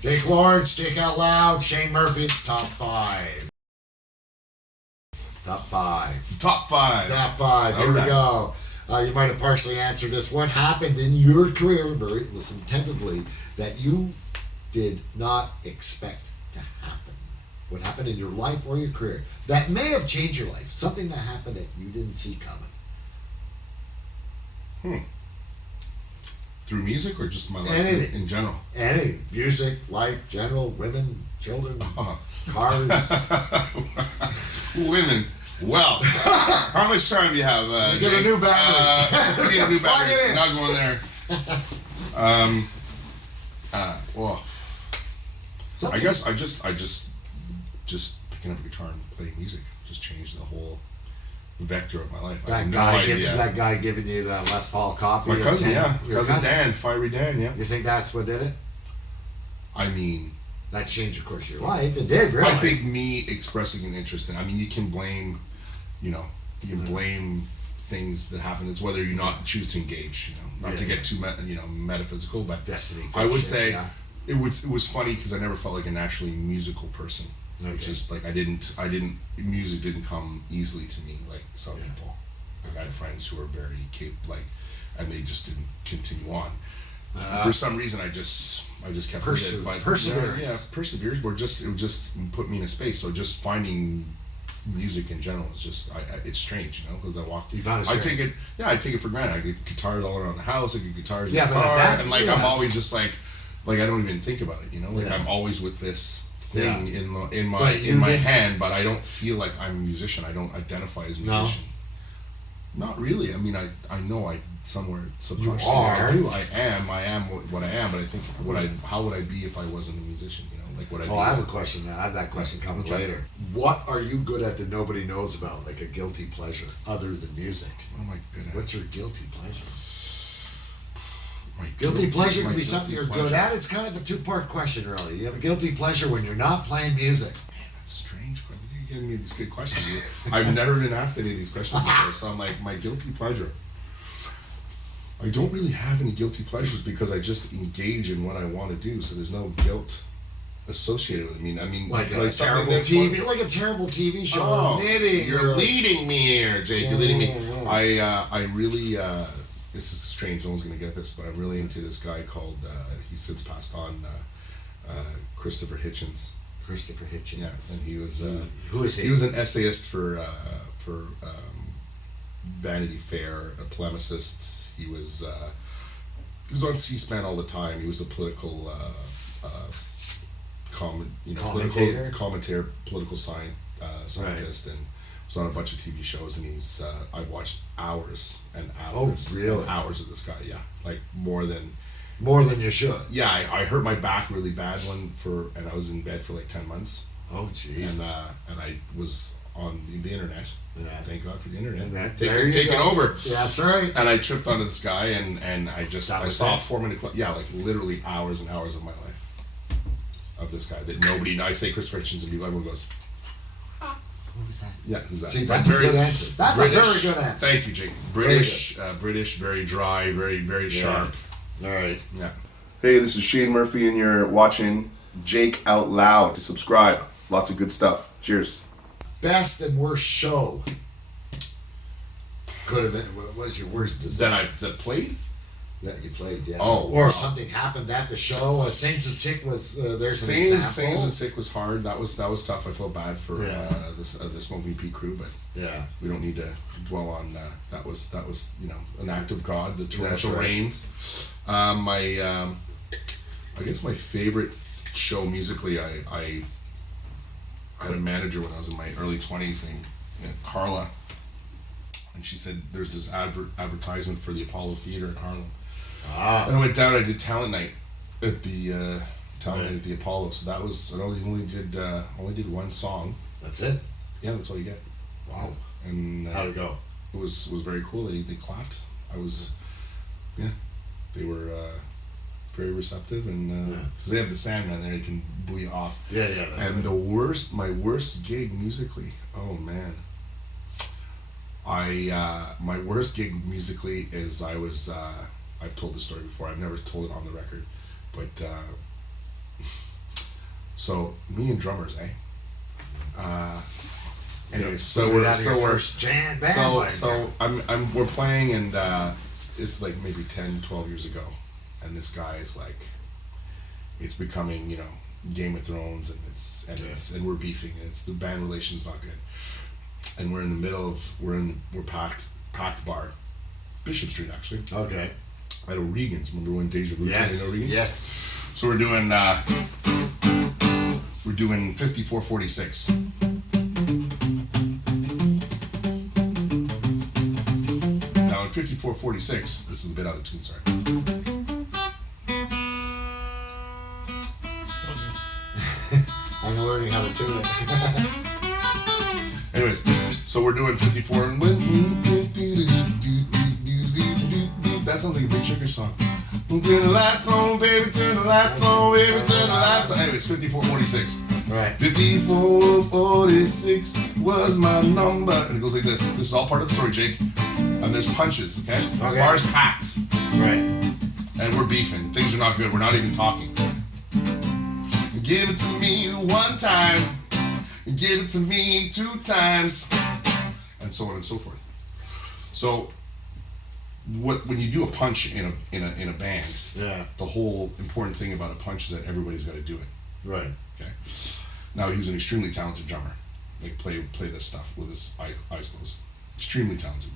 Jake Lawrence, Jake Out Loud, Shane Murphy, top five. Top five. Top five. Top five. Here we go. You might have partially answered this. What happened in your career, listen attentively, that you did not expect to happen? What happened in your life or your career that may have changed your life? Something that happened that you didn't see coming. Through music or just my life Anything. in general? Any. Music, life, general, women, children, cars. Women. Well, how much time do you have, Get a new battery. Need a new battery. Not going there. Well, I guess I just picking up a guitar and playing music just changed the whole vector of my life. That guy giving you the Les Paul copy. My cousin, cousin Dan, Fiery Dan, yeah. You think that's what did it? I mean, that changed, of course, your life. It did, really. I think me expressing an interest in. I mean, you can blame, you can blame things that happen. It's whether you not choose to engage. Not to get too metaphysical, but destiny. I would say it was funny because I never felt like a naturally musical person. Okay. It's just like music didn't come easily to me like some people. I've had friends who are very capable, and they just didn't continue on. For some reason, I just kept perseverance. Perseverance. Or it just put me in a space. So just finding music in general is just it's strange, because I walk. I take it for granted. I get guitars all around the house. I get guitars in the car, and I'm always just like I don't even think about it. I'm always with this thing in my hand, but I don't feel like I'm a musician. I don't identify as a musician. Not really. I mean, I know I somewhere subconsciously I do. I am what I am. But I think how would I be if I wasn't a musician? Would I be? I have a question. I have that question coming later. What are you good at that nobody knows about? Like a guilty pleasure other than music? What am I good at? What's your guilty pleasure? Guilty pleasure can be something you're good at. It's kind of a two-part question, really. You have a guilty pleasure when you're not playing music. Man, that's strange. You're giving me these good questions. I've never been asked any of these questions before, so I'm like, my guilty pleasure. I don't really have any guilty pleasures because I just engage in what I want to do, so there's no guilt associated with it. I mean, like a terrible TV, like a terrible TV show. Knitting. You're leading me here, Jake. You're leading me. I really. This is strange. No one's gonna get this, but I'm really into this guy called. He's since passed on. Christopher Hitchens. Christopher Hitchens. Yeah, and he was. Who is he? He was an essayist for Vanity Fair, a polemicist. He was on C-SPAN all the time. He was a political commentator, political scientist, and was on a bunch of TV shows. And he's I watched hours and hours, hours of this guy. Yeah, like more than you should. Yeah, I hurt my back really bad and I was in bed for like 10 months. Oh, jeez. And I was on the internet. Yeah. Thank God for the internet. Taking over. Yeah, that's right. And I tripped onto this guy, and I saw a 4-minute clip. Yeah, like literally hours and hours of my life of this guy that nobody. I say Christopher Hitchens, and everyone goes, "What was that?" Yeah, who's that? See, that's a good answer. That's British, a very good answer. Thank you, Jake. British, very dry, very, very sharp. All right. Yeah. Hey, this is Shane Murphy, and you're watching Jake Out Loud. Subscribe. Lots of good stuff. Cheers. Best and worst show. Could have been. What was your worst design? That played? That you played, yeah. Oh, or something happened at the show. Saints and Sick was there's an example. Saints and Sick was hard. That was tough. I felt bad for the Smoking Pea crew, but we don't need to dwell on that. Was an act of God, the torrential rains. I guess my favorite show musically. I had a manager when I was in my early 20s named Carla, and she said there's this advertisement for the Apollo Theater in Harlem. And I went down. I did talent night at the Apollo. So that was I only did one song. That's it. Yeah, that's all you get. Wow. And how'd it go? It was very cool. They clapped. They were very receptive, and because they have the Sandman there, they can boo you off. Yeah. And my worst gig musically. Oh man. My worst gig musically is I was. I've told this story before. I've never told it on the record, but So me and drummers, eh? Anyways, so We're we're playing, and it's like maybe 10, 12 years ago, and this guy is like, it's becoming, you know, Game of Thrones, and we're beefing, and the band relation's not good, and we're in the middle of we're packed bar, Bishop Street actually. Okay. At O'Regan's. Remember when Deja Vu Yes. came in O'Regan's? Yes. So we're doing 5446. Now in 5446, this is a bit out of tune, sorry. I'm learning how to tune it. Anyways, so we're doing 54 and that sounds like a Big Sugar song. Turn the lights on, baby, turn the lights on, baby, turn the lights on. Anyways, 5446. Right. 5446 was my number. And it goes like this. This is all part of the story, Jake. And there's punches, okay? Okay. Bars packed. Right. And we're beefing. Things are not good. We're not even talking. Give it to me one time. Give it to me 2 times. And so on and so forth. So when you do a punch in a band, yeah, the whole important thing about a punch is that everybody's got to do it. Right. Okay. Now he's an extremely talented drummer. Like play this stuff with his eyes closed. Extremely talented,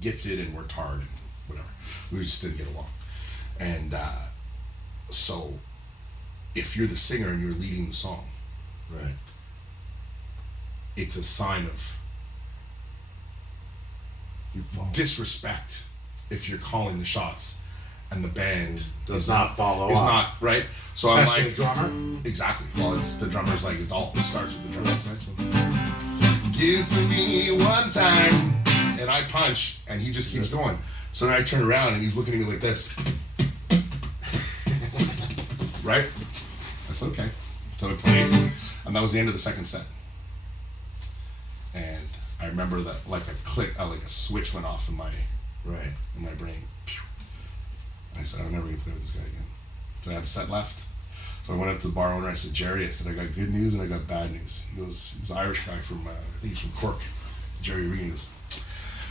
gifted, and worked hard and whatever. We just didn't get along. And so, if you're the singer and you're leading the song, right, it's a sign of disrespect if you're calling the shots and the band does not follow is up. not right. So I'm especially like, the drummer. Exactly. Well, it's the drummer's like, it all starts with the drummer. So, give it to me one time, and I punch, and he just keeps going. So then I turn around and he's looking at me like this. Right? That's okay. So I played, and that was the end of the second set. And I remember that like a click, like a switch went off in my brain. I said, I'm never gonna play with this guy again. So I had a set left. So I went up to the bar owner. I said, Jerry, I said, I got good news and I got bad news. He goes, he's an Irish guy from, I think he's from Cork. Jerry Regan goes,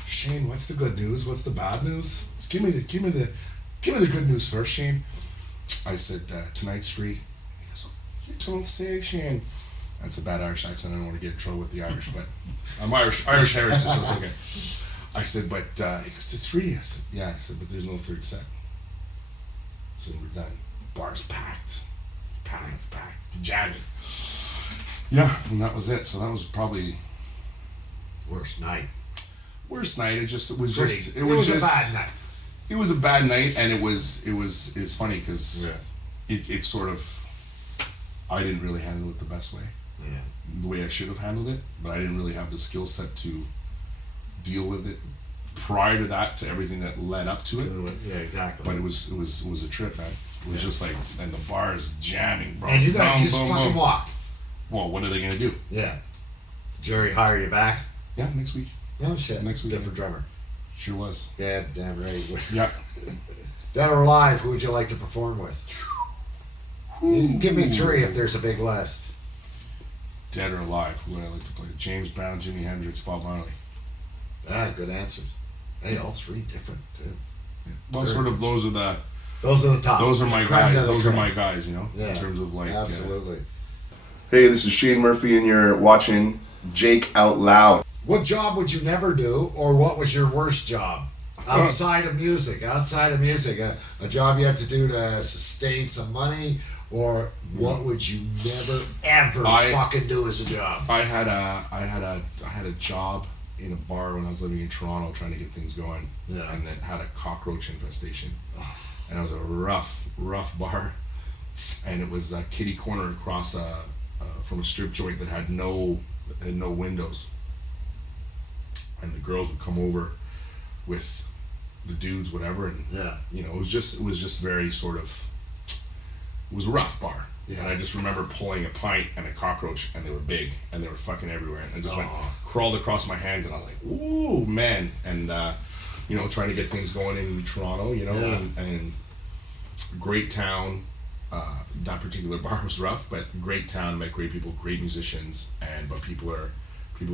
Shane, what's the good news? What's the bad news? Give me the good news first, Shane. I said, tonight's free. He goes, you don't say, Shane. That's a bad Irish accent. I don't want to get in trouble with the Irish, but I'm Irish heritage, so it's okay. I said, but he goes, it's free. I said, yeah. I said, but there's no third set. So we're done. Bars packed, jamming. Yeah, and that was it. So that was probably worst night. It was a bad night. It was a bad night, and it's funny because it sort of, I didn't really handle it the best way. Yeah. The way I should have handled it, but I didn't really have the skill set to deal with it prior to that, to everything that led up to it. Yeah, exactly. But it was a trip, man. It was just like, and the bars jamming, bro. And you guys just fucking walked. Well, what are they gonna do? Yeah. Jerry hire you back? Yeah, next week. No shit. Next week. Different drummer. Sure was. Yeah, damn right. Yeah. Dead or alive, who would you like to perform with? Give me 3 if there's a big list. Dead or alive, who would I like to play? James Brown, Jimi Hendrix, Bob Marley. Ah, good answers. Hey, all 3 different too. Yeah. Well, sort of those are the top. Those are my guys. Those are my guys, you know, in terms of like. Absolutely. Hey, this is Shane Murphy, and you're watching Jake Out Loud. What job would you never do, or what was your worst job? Outside of music, a job you had to do to sustain some money, or what would you never ever fucking do as a job? I had a job in a bar when I was living in Toronto, trying to get things going, and it had a cockroach infestation, and it was a rough bar, and it was a kitty corner across from a strip joint that had no windows, and the girls would come over with the dudes, whatever, and you know, it was just very sort of, it was a rough bar. Yeah. And I just remember pulling a pint and a cockroach, and they were big, and they were fucking everywhere, and I just crawled across my hands, and I was like, ooh, man, and you know, trying to get things going in Toronto, you know, and great town, that particular bar was rough, but great town, met great people, great musicians, but people are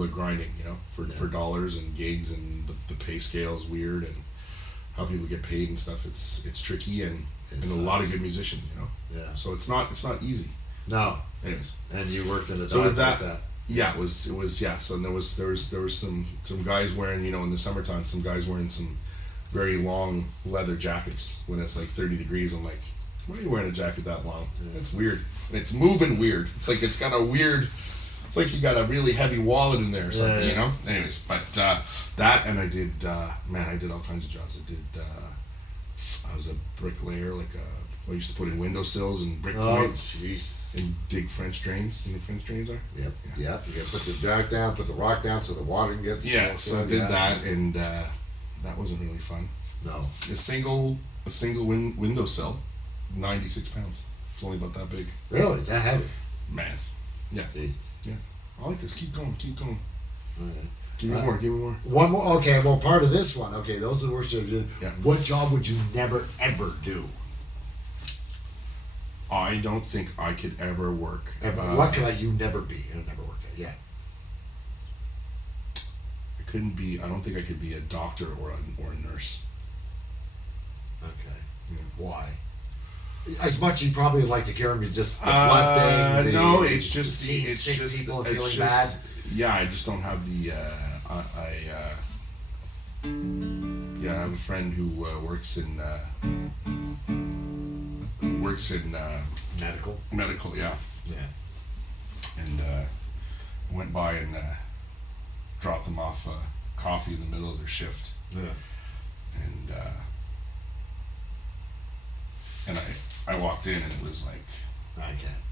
grinding, for dollars and gigs, and the pay scale is weird, and how people get paid and stuff. It's tricky, and a lot of good musicians, Yeah. So it's not easy. No. Anyways. And you worked in a So dive was that? like that. Yeah, it was yeah. So there was some guys wearing, in the summertime, some guys wearing some very long leather jackets when it's like 30 degrees. I'm like, why are you wearing a jacket that long? It's weird, and it's moving weird. It's like it's got a weird. It's like you got a really heavy wallet in there or something, Anyways, but that, and I did I did all kinds of jobs. I was a bricklayer, I used to put in windowsills and brick and dig French drains. You know what French drains are? Yep. Yeah. You got to put the jack down, put the rock down so the water gets. Yeah. So I did that, and that wasn't really fun. No. A single windowsill, 96 pounds. It's only about that big. Really? Is that heavy? Man. Yeah. Jeez. Yeah. I like this. Keep going. All right. Give me more. One more. Okay. Well, part of this one. Okay. Those are the worst jobs you did. Yeah. What job would you never ever do? I don't think I could ever work. Ever. What could you never be? And never work at? Yeah. I don't think I could be a doctor or a nurse. Okay. Yeah. Why? As much you probably like to care of you, just the blood thing. No, it's just sick people it's feeling just, bad. Yeah, I just don't have the. I have a friend who works in medical. Yeah. Yeah. And went by and dropped them off coffee in the middle of their shift. Yeah. And I walked in, and it was like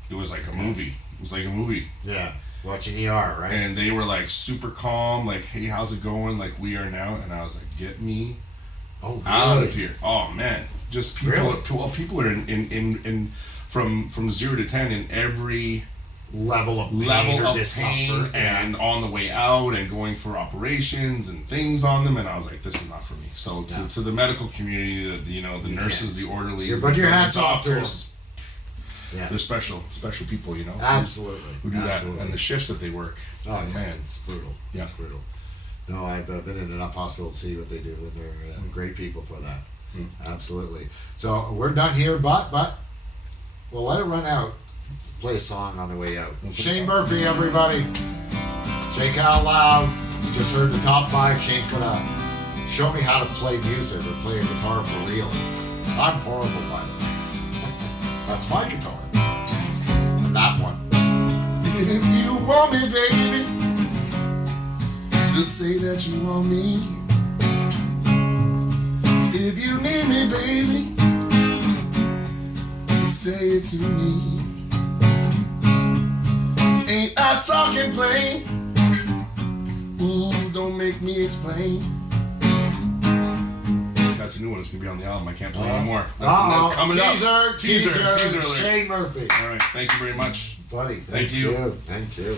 it was like a movie. It was like a movie. Yeah. Watching ER, right? And they were like super calm, like, "Hey, how's it going?" Like, we are now. And I was like, "Get me out of here!" Oh man, just people. Really? Well, people are in from 0 to 10 in every level of pain and on the way out and going for operations and things on them, and I was like, this is not for me. So to the medical community, the nurses, the orderlies, but your hats the off to them. Yeah, they're special people, Absolutely. who do that, and the shifts that they work. Oh man, it's brutal. Yeah. It's brutal. No, I've been in enough hospitals to see what they do, and they're great people for that. Absolutely. So we're done here, but we'll let it run out. Play a song on the way out. Shane Murphy, everybody. Shake out loud. You just heard the top 5. Shane's gonna show me how to play music or play a guitar for real. I'm horrible, by the way. That's my guitar. And that one. If you want me, baby, just say that you want me. If you need me, baby, say it to me. Ain't I talking plain? Ooh, don't make me explain. That's a new one. It's gonna be on the album. I can't play anymore. That's coming up. Teaser alert. Shane Murphy. All right. Thank you very much, buddy. Thank you. Thank you.